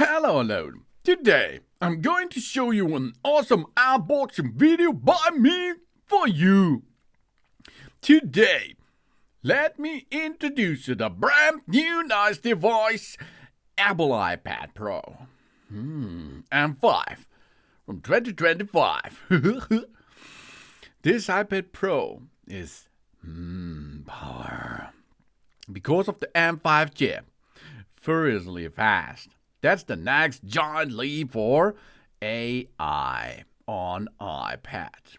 Hello. Today, I'm going to show you an awesome unboxing video by me for you. Today, let me introduce you the brand new nice device, Apple iPad Pro. M5 from 2025. This iPad Pro is power. Because of the M5 chip, furiously fast. That's the next giant leap for AI on iPad.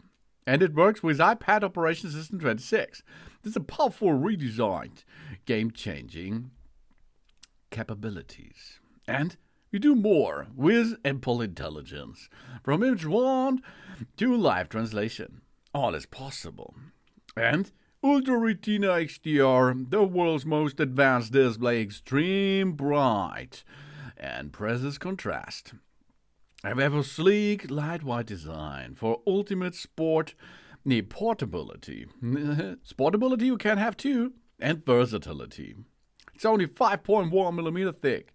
And it works with iPad Operating System 26. This is a powerful redesigned, game-changing capabilities. And we do more with Apple Intelligence. From image one to live translation. All is possible. And Ultra Retina XDR, the world's most advanced display, extreme bright and presses contrast. I have a sleek, lightweight design for ultimate sport, portability. Sportability you can have too, and versatility. It's only 5.1mm thick,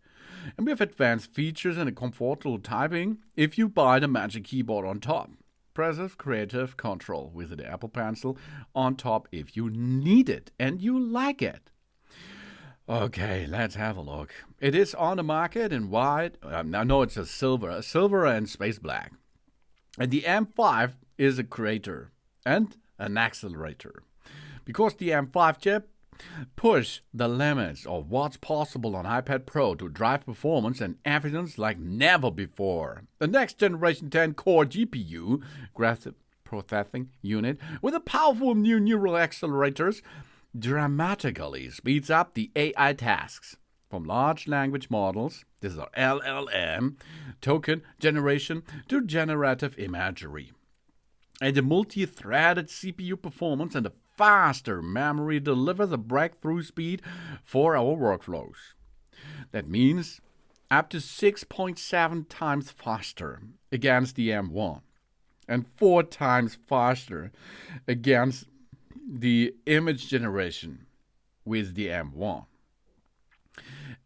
and we have advanced features and a comfortable typing if you buy the Magic Keyboard on top. Impressive creative control with the Apple Pencil on top if you need it and you like it. Okay, let's have a look. It is on the market in white. No, it's a silver and space black. And the M5 is a creator and an accelerator. Because the M5 chip push the limits of what's possible on iPad Pro to drive performance and evidence like never before. The next generation 10-core GPU, graphics processing unit, with a powerful new neural accelerators, dramatically speeds up the AI tasks. From large language models, this is our LLM, token generation, to generative imagery. And the multi-threaded CPU performance and the faster memory delivers a breakthrough speed for our workflows. That means up to 6.7 times faster against the M1 and 4 times faster against the image generation with the M1.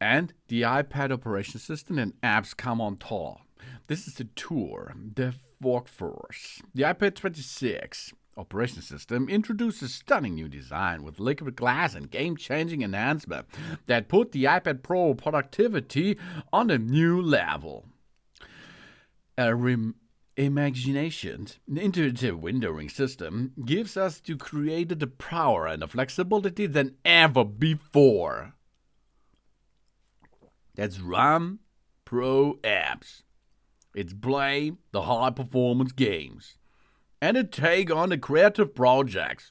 And the iPad Operating System and apps come on top. This is the tour, the workforce. The iPad 26 Operating System introduces stunning new design with liquid glass and game-changing enhancement that put the iPad Pro productivity on a new level. Imagination, intuitive windowing system gives us to create the power and the flexibility than ever before. That's RAM Pro apps. It's play the high-performance games. And it take on the creative projects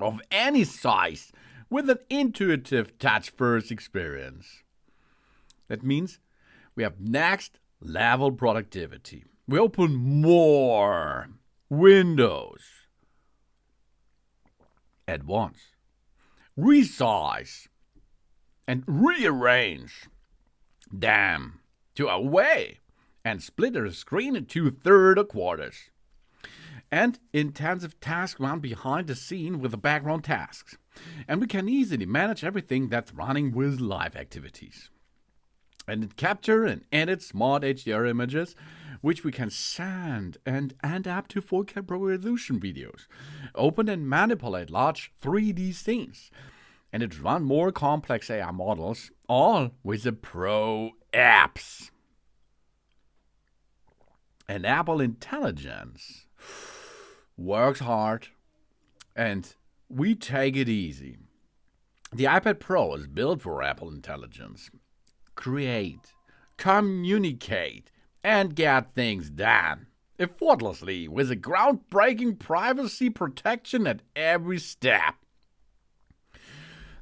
of any size with an intuitive touch-first experience. That means we have next level productivity. We open more windows at once, resize and rearrange them to away and split the screen into third quarters. And intensive task run behind the scene with the background tasks. And we can easily manage everything that's running with live activities. And it capture and edit smart HDR images, which we can send and up to 4K Pro resolution videos. Open and manipulate large 3D scenes. And it run more complex AI models, all with the Pro apps. And Apple Intelligence works hard, and we take it easy. The iPad Pro is built for Apple Intelligence. Create, communicate, and get things done effortlessly with a groundbreaking privacy protection at every step.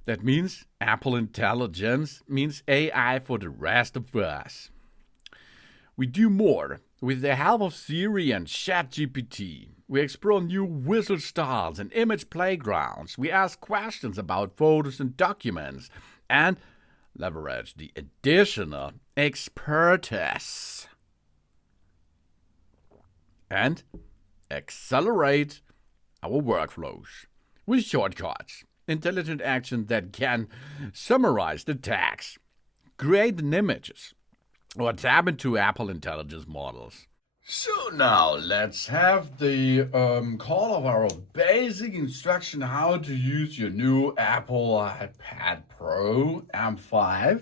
That means Apple Intelligence means AI for the rest of us. We do more. With the help of Siri and ChatGPT, we explore new visual styles and image playgrounds. We ask questions about photos and documents and leverage the additional expertise. And accelerate our workflows with shortcuts, intelligent actions that can summarize the text, create the images, What's happened to Apple Intelligence models? So now let's have the call of our basic instruction how to use your new Apple iPad Pro M5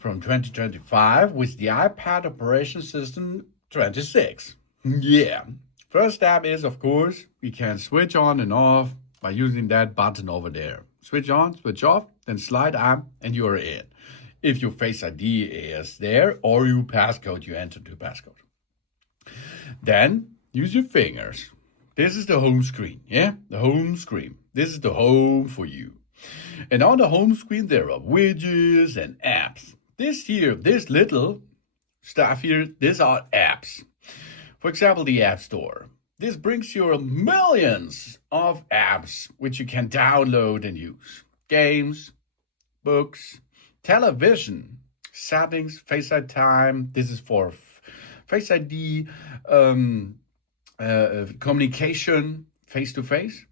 from 2025 with the iPad operation system 26. Yeah. First step is, of course, we can switch on and off by using that button over there. Switch on, switch off, then slide up and you're in. If your Face ID is there or your passcode, you enter the passcode. Then use your fingers. This is the home screen, yeah? The home screen. This is the home for you. And on the home screen, there are widgets and apps. This here, this little stuff here, these are apps. For example, the App Store. This brings you millions of apps which you can download and use. Games, books, television, settings, Face ID time. This is for Face ID, communication, face-to-face,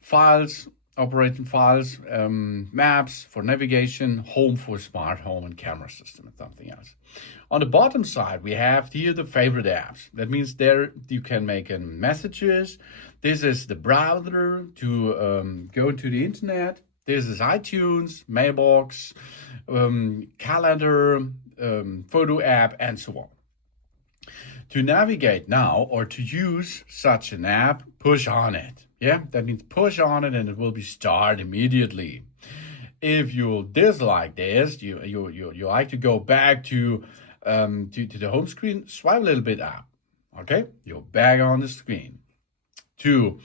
files, operating files, maps for navigation, home for smart home and camera system and something else. On the bottom side, we have here the favorite apps. That means there you can make messages. This is the browser to go to the internet. This is iTunes, Mailbox, calendar, photo app, and so on. To navigate now or to use such an app, push on it. Yeah, that means push on it and it will be start immediately. If you dislike this, you like to go back to the home screen, swipe a little bit up. Okay, you're back on the screen. To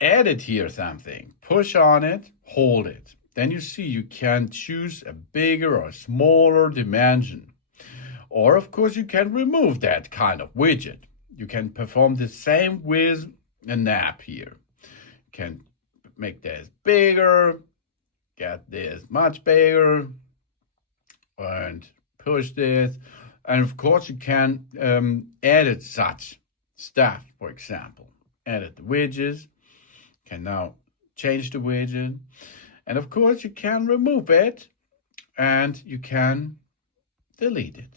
edit here something, push on it, hold it. Then you see you can choose a bigger or smaller dimension. Or, of course, you can remove that kind of widget. You can perform the same with an app here. You can make this bigger, get this much bigger, and push this. And, of course, you can edit such stuff, for example. Edit the widgets. You can now change the widget. And, of course, you can remove it, and you can delete it.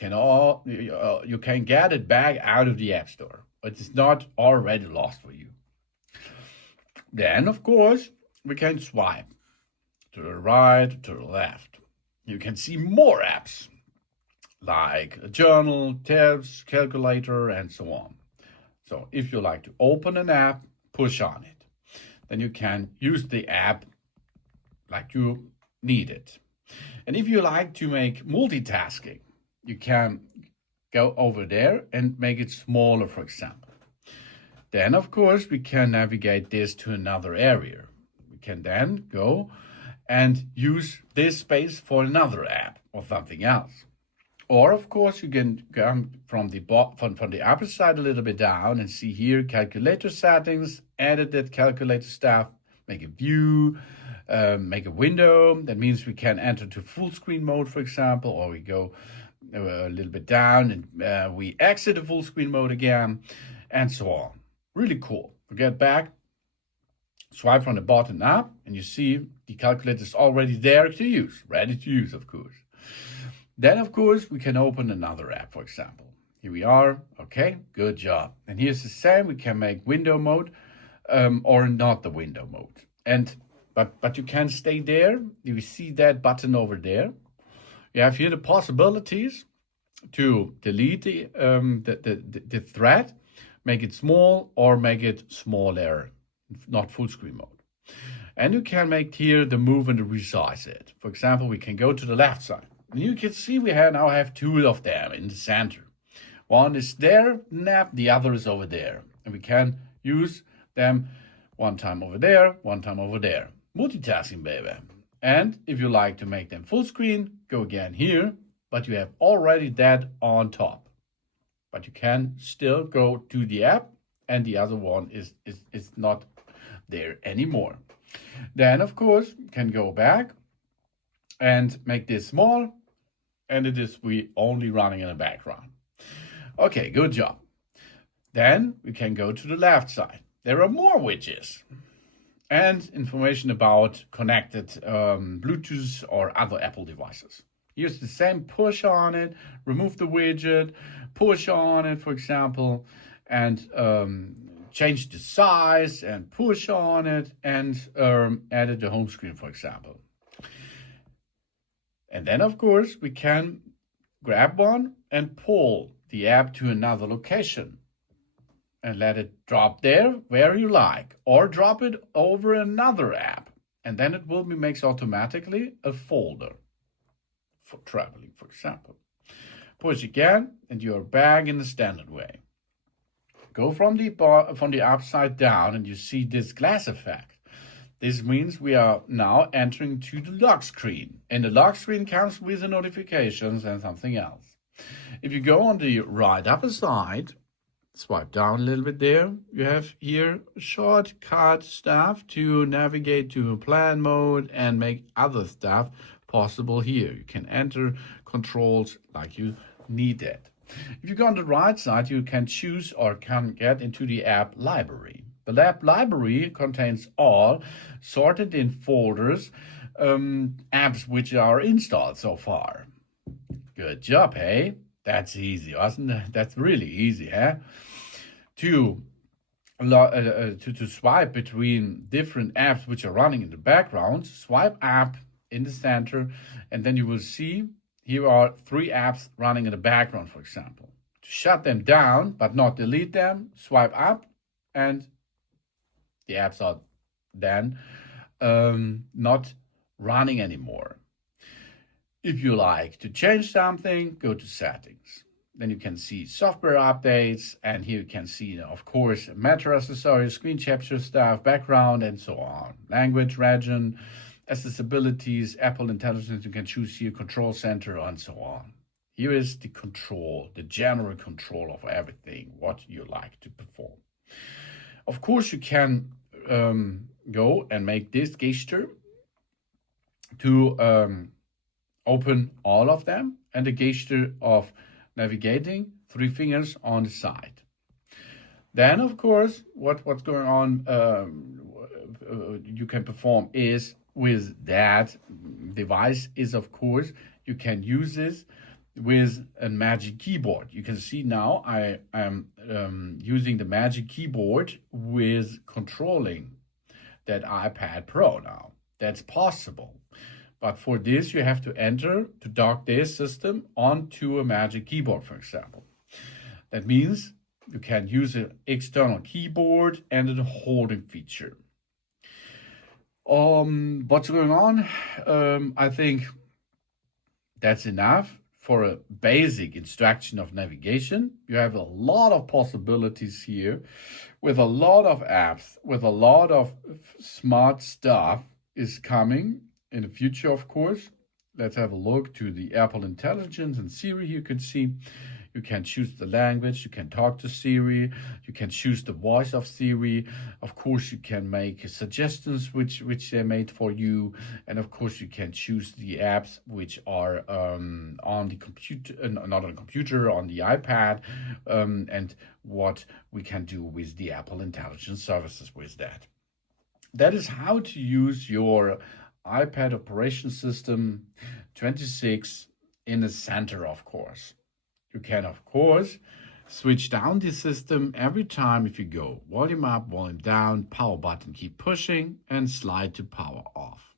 You can get it back out of the App Store, but it's not already lost for you. Then, of course, we can swipe to the right, to the left. You can see more apps, like a journal, tips, calculator, and so on. So if you like to open an app, push on it. Then you can use the app like you need it. And if you like to make multitasking, you can go over there and make it smaller, for example. Then, of course, we can navigate this to another area. We can then go and use this space for another app or something else. Or, of course, you can come from the upper side a little bit down and see here calculator settings, edit that calculator stuff, make a view, make a window. That means we can enter to full screen mode, for example, or we go a little bit down and we exit the full screen mode again, and so on. Really cool. We get back, swipe from the bottom up, and you see the calculator is already there to use, ready to use, of course. Then, of course, we can open another app, for example. Here we are. Okay, good job. And here's the same. We can make window mode or not the window mode. But you can stay there. You see that button over there. You have here the possibilities to delete the thread, make it small or make it smaller, not full screen mode. And you can make here the move and the resize it. For example, we can go to the left side. And you can see we now have two of them in the center. One is there, the other is over there. And we can use them one time over there, one time over there. Multitasking, baby. And if you like to make them full screen, go again here, but you have already that on top. But you can still go to the app and the other one is not there anymore. Then, of course, you can go back and make this small, and it is we only running in the background. Okay, good job. Then we can go to the left side. There are more widgets and information about connected Bluetooth or other Apple devices. Use the same push on it, remove the widget, push on it, for example, and change the size and push on it and edit the home screen, for example. And then, of course, we can grab one and pull the app to another location and let it drop there where you like, or drop it over another app. And then it will be makes automatically a folder for traveling, for example. Push again, and you're back in the standard way. Go from the upside down, and you see this glass effect. This means we are now entering to the lock screen, and the lock screen comes with the notifications and something else. If you go on the right upper side, swipe down a little bit there, you have here shortcut stuff to navigate to plan mode and make other stuff possible here. You can enter controls like you need it. If you go on the right side, you can choose or can get into the app library. The app library contains all sorted in folders, apps which are installed so far. Good job, hey? That's easy, wasn't it? That's really easy, huh? To swipe between different apps which are running in the background, swipe app in the center, and then you will see here are 3 apps running in the background, for example. To shut them down but not delete them, swipe up, and the apps are then not running anymore. If you like to change something, go to settings. Then you can see software updates, and here you can see, of course, Metro accessories, screen capture stuff, background, and so on. Language, region, accessibilities, Apple Intelligence, you can choose here, control center, and so on. Here is the control, the general control of everything, what you like to perform. Of course, you can go and make this gesture to open all of them, and the gesture of navigating 3 fingers on the side. Then, of course, what's going on you can perform is with that device is, of course, you can use this with a Magic Keyboard. You can see now I am using the Magic Keyboard with controlling that iPad Pro now. That's possible. But for this, you have to enter to dock this system onto a Magic Keyboard, for example. That means you can use an external keyboard and a holding feature. What's going on? I think that's enough for a basic instruction of navigation. You have a lot of possibilities here with a lot of apps, with a lot of smart stuff is coming in the future, of course. Let's have a look to the Apple Intelligence and Siri. You can see you can choose the language, you can talk to Siri, you can choose the voice of Siri. Of course, you can make suggestions which they made for you, and of course, you can choose the apps which are on the computer, not on the computer, on the iPad, and what we can do with the Apple Intelligence services with that. That is how to use your iPad operation system 26 in the center, of course. You can, of course, switch down the system every time if you go volume up, volume down, power button, keep pushing, and slide to power off.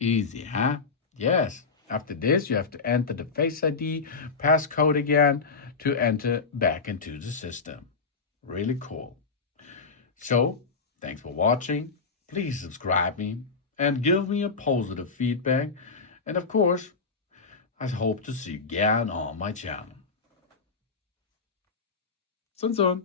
Easy, huh? Yes. After this, you have to enter the Face ID passcode again to enter back into the system. Really cool. So, thanks for watching. Please subscribe me and give me a positive feedback. And of course, I hope to see you again on my channel. Sun.